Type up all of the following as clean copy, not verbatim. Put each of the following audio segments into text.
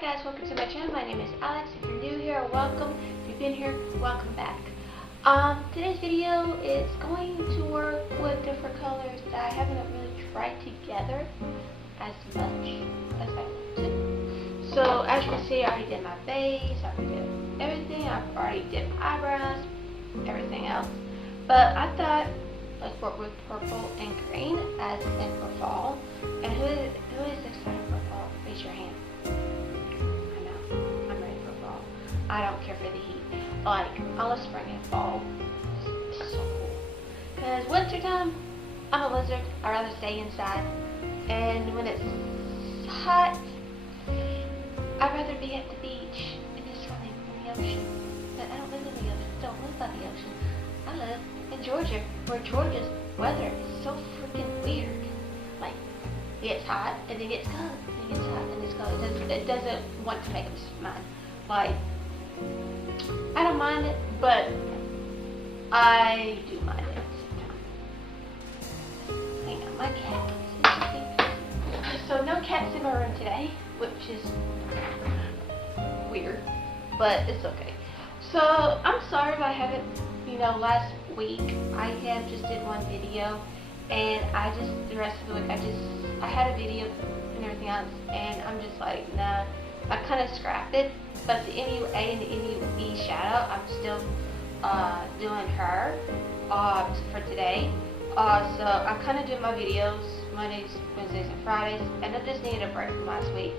guys, welcome to my channel. My name is Alex. If you're new here, welcome. If you've been here, welcome back. Today's video is going to work with different colors that I haven't really tried together as much as I want to. So as you can see, I already did my base, I already did everything, I've already did my eyebrows, everything else. But I thought, let's work with purple and green as in for fall. And who is excited for fall? Raise your hand. I know, I'm ready for fall. I don't care for the heat. Like, I love spring and fall. It's so cool. Because wintertime, I'm a lizard. I'd rather stay inside. And when it's hot, I'd rather be at the beach and just swimming in the ocean. But I don't live in the ocean. Don't live by the ocean. I live in Georgia, where Georgia's weather is so freaking weird. Like, it gets hot and then it gets cold, and it gets hot and it's cold. It doesn't want to make us mind. Like, I don't mind it, but I do mind it sometimes. Hang on, my cat is sleeping. So no cats in my room today, which is weird, but it's okay. So I'm sorry if I haven't, last week I just did one video, and the rest of the week I had a video and everything else, and I'm just like, nah, I kind of scrapped it. But the NUA and the NUE shoutout, I'm still doing her for today. So I'm kind of doing my videos Mondays, Wednesdays, and Fridays, and I just needed a break from last week.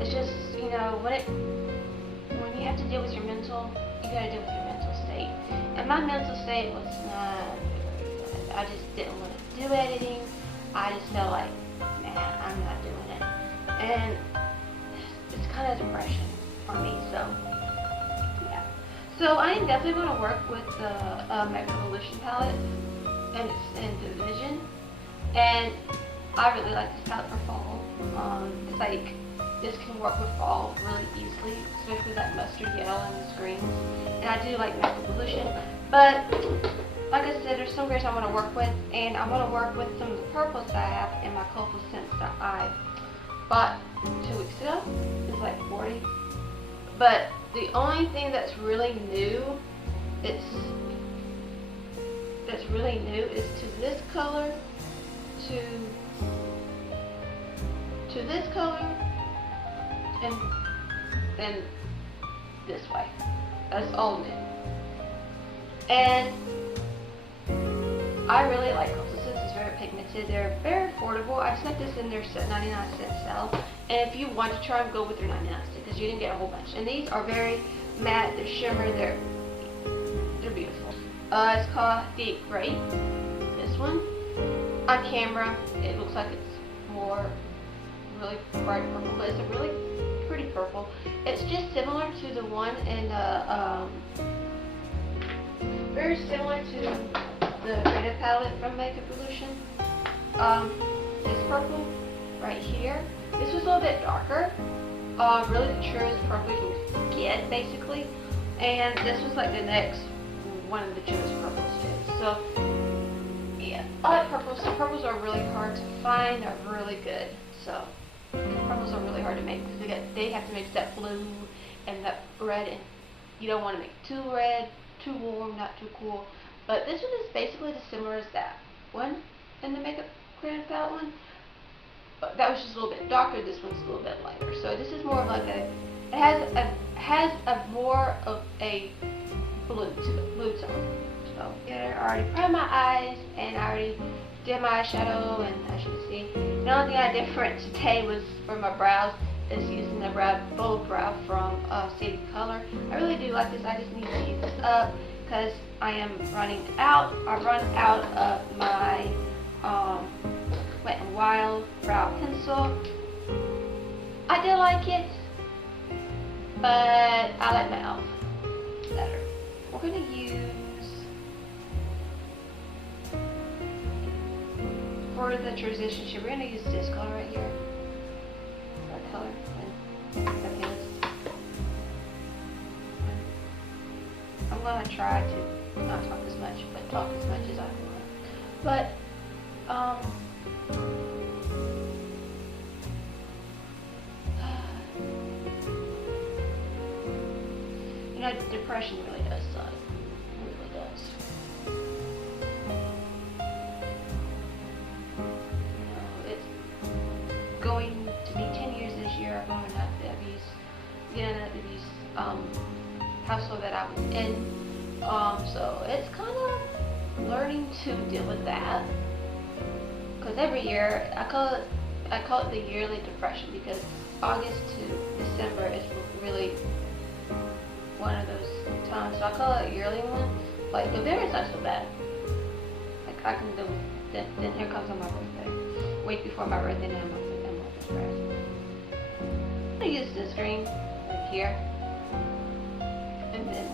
It's just, when you have to deal with your mental, you gotta deal with your mental state. And my mental state was not very good. I just didn't want to do editing. I just felt like, man, I'm not doing it. And it's kind of depression for me, so yeah. So I am definitely going to work with the Makeup Revolution palette, and it's in Division. And I really like this palette for fall. It's like, this can work with fall really easily, especially that mustard yellow and the greens. And I do like Makeup Revolution, but like I said, there's some greens I want to work with, and I want to work with some of the purples that I have in my Coastal Scents that I bought 2 weeks ago. It's like 40. But the only thing that's really new, is to this color, to this color, and this way. That's all new. And I really like Coastal Scents. It's very pigmented. They're very affordable. I just got this in their 99-cent sale. And if you want to try them, go with their 99 cents, because you didn't get a whole bunch. And these are very matte. They're shimmery. They're beautiful. It's called Deep Gray. This one. On camera, it looks like it's more really bright purple, but it's a really pretty purple. It's just similar to the one in the very similar to the Creative palette from Makeup Revolution. This purple right here. This was a little bit darker. Really the truest purple you can get, basically. And this was like the next one of the truest purples too. So yeah, I like purples. So purples are really hard to find. They're really good. So purples are really hard to make because they have to mix that blue and that red, and you don't want to make too red, too warm, not too cool. But this one is basically as similar as that one in the Makeup Creative palette one. But that was just a little bit darker. This one's a little bit lighter. So this is more of like it has a more of a blue tone. So yeah, I already primed my eyes, and I already did my eyeshadow, and as you can see, the only thing I did different today was for my brows is using the bold brow from City Color. I really do like this. I just need to use this up because I am running out. I've run out of my Wet n Wild brow pencil. I do like it, but I like my e.l.f. better. We're going to use, for the transition shade, we're going to use this color right here. That color. I'm going to try to not talk as much, but talk as much as I want. But, know, depression really does suck. It really does. You know, it's going to be 10 years this year of going out the abuse, getting out the abuse household that I was in. So it's kind of learning to deal with that. Because every year, I call it the yearly depression, because August to December is really one of those times. So I call it a yearly one. Like November is not so bad. Like I can do. Then here comes on my birthday. Week before my birthday, now I'm more depressed. I'm gonna use this green right here, and then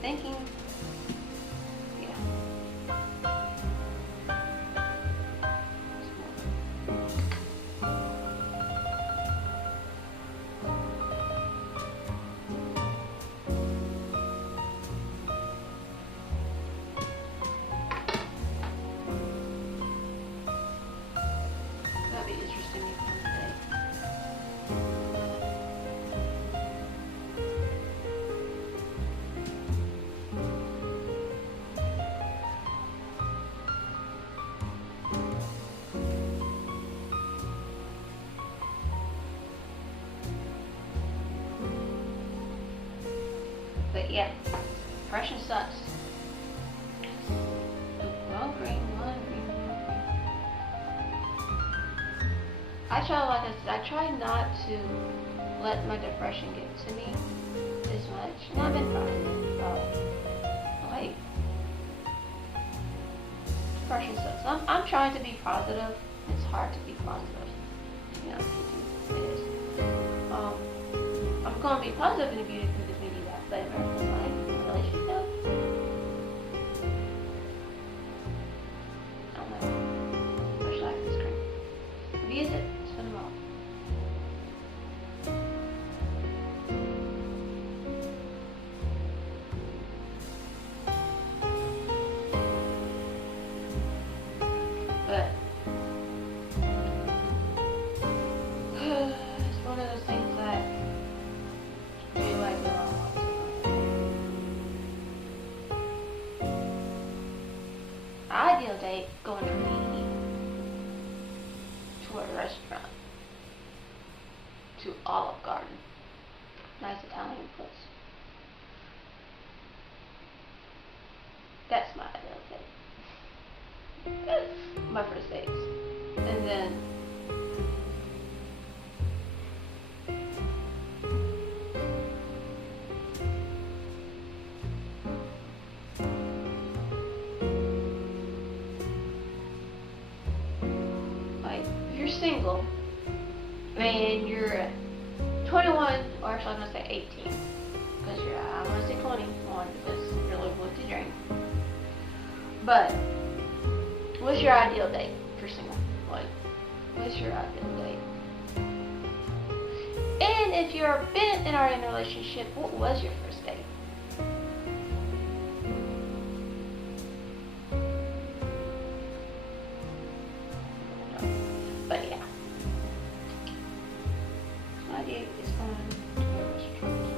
thinking, yeah. That'd be interesting one day. But yeah, depression sucks. One green, one green, one green. I try not to let my depression get to me as much. And I've been fine. Like, depression sucks. I'm trying to be positive. It's hard to be positive. You know, it is. I'm going to be positive in the beauty community that flavor of life, relationship. I don't know. Much like this cream. If you use it, spin them all. But it's one of those things that do like the wrong ones. Ideal date, going to eat to a restaurant, to Olive Garden, nice Italian place. That's my ideal date. That's my first dates. And then like if you're single and you're 21, or actually I'm gonna say 18, because I'm gonna say 21 because you're able to drink. But what's your ideal date for single? Like, what's your ideal date? And if you're been in a relationship, what was your first date? But yeah, my date is going to a restaurant.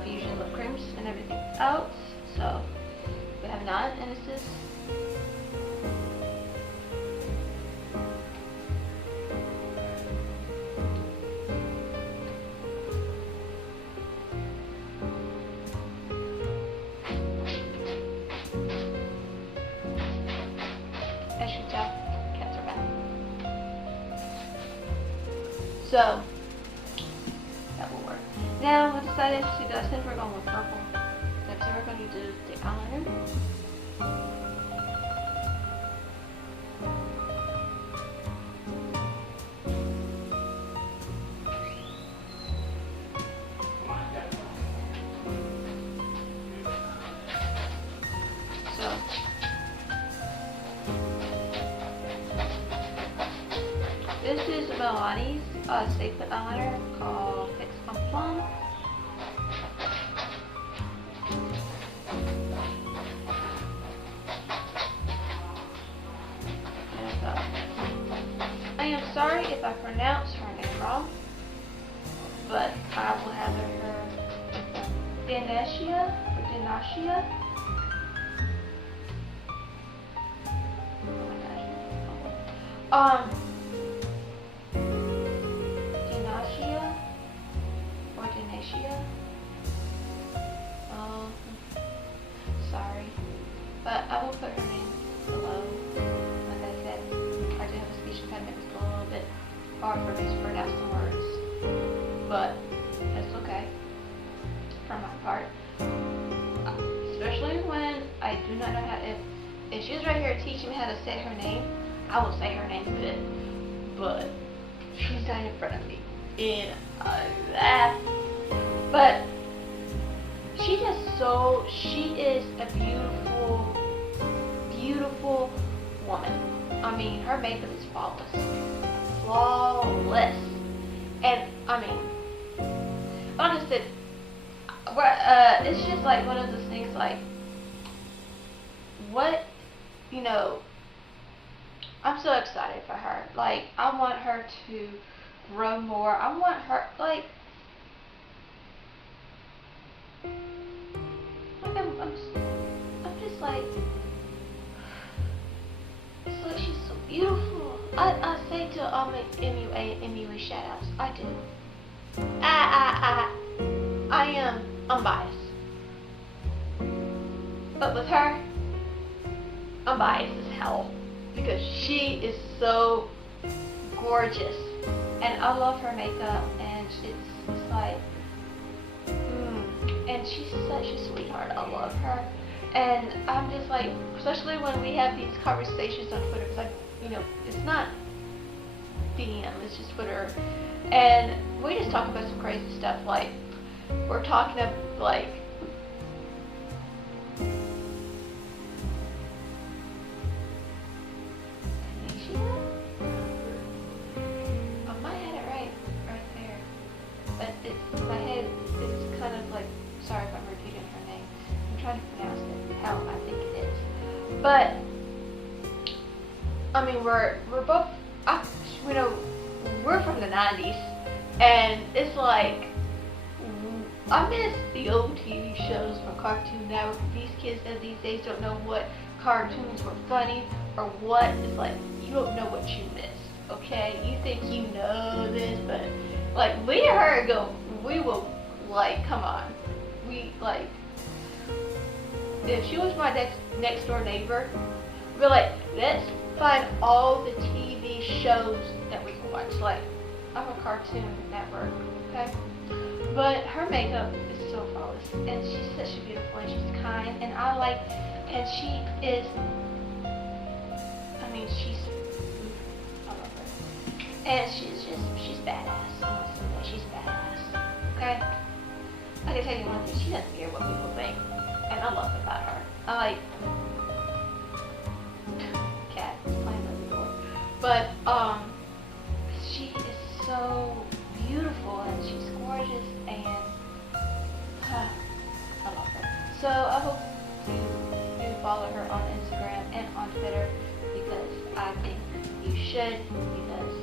Profusion lip creams and everything else. So we have none, and this is as you can tell, cats are back. So that will work. Now we decided to, since we're going with purple, so we're going to do the eyeliner. So this is Milani's Stay Put eyeliner called Fix Plum. I am sorry if I pronounce her name wrong, but I will have her Danayshia or Danayshia. Danayshia or Danayshia. Sorry, but I will put her name below. Like I said, I do have a speech impediment. It's a little bit hard for me to pronounce the words, but it's okay for my part. Especially when I do not know how. If she's right here teaching me how to say her name, I will say her name good. But she's not in front of me, and I laugh. But she is a beautiful, beautiful woman. I mean, her makeup is flawless. Flawless. And, I mean, honestly, it's just like one of those things like, what, you know, I'm so excited for her. Like, I want her to grow more. I want her, like I'm just like, it's like she's so beautiful. I say to MUA shoutouts, I do. I am unbiased. But with her, I'm biased as hell. Because she is so gorgeous. And I love her makeup, and it's like, and she's such a sweetheart. I love her. And I'm just like, especially when we have these conversations on Twitter, because it's not DM, it's just Twitter. And we just talk about some crazy stuff, like, we're talking about, like, I might have it right there. But my head is kind of like, sorry if I'm repeating her name. I'm trying to pronounce it how I think it is. But I mean, we're both, we're from the 90s, and it's like, I miss the old TV shows from Cartoon Network. These kids of these days don't know what cartoons were funny or what. It's like, you don't know what you miss, okay? You think you know this, but like, me and her go, we will, like, come on. We, like, if she was my next door neighbor, we're like, let's find all the TV shows that we can watch. Like, I'm a Cartoon Network, okay? But her makeup is so flawless, and she's such a beautiful, and she's kind, and I like, and she is, I mean, I love her. And she's badass. I must say that, she's badass, okay? I can tell you one thing, she doesn't care what people think, and I love that about her. I like, cat playing with the door, but, she is so beautiful, and she's gorgeous, and I love her. So I hope you do follow her on Instagram and on Twitter, because I think you should, because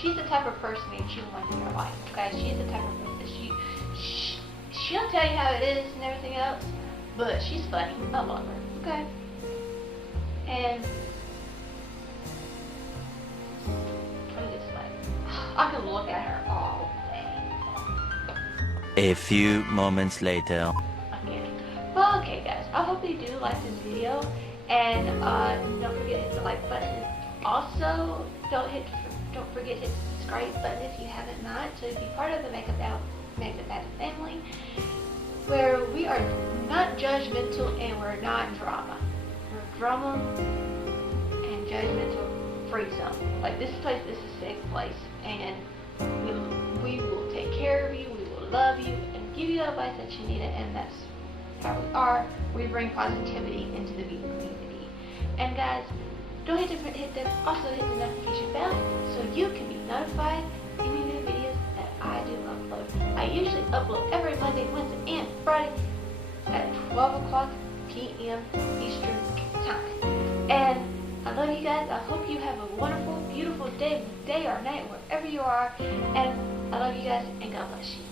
she's the type of person that you want in your life, okay? She's the type of person that she'll tell you how it is and everything else, but she's funny. I love her, okay? And I can look at her all day. A few moments later. Again. Well, okay guys, I hope you do like this video, and don't forget to hit the like button. Also, don't forget to hit the subscribe button if you haven't not, so be part of the Makeup Addict family, where we are not judgmental and we're not drama. We're drama and judgmental free zone. Like this place is a safe place, and we will take care of you, we will love you, and give you the advice that you need, and that's how we are. We bring positivity into the beauty community. And guys, don't also hit the notification bell so you can be notified any new videos that I do upload. I usually upload every Monday, Wednesday, and Friday at 12 o'clock p.m. Eastern time. And I love you guys. I hope you have a wonderful, beautiful day or night, wherever you are. And I love you guys, and God bless you.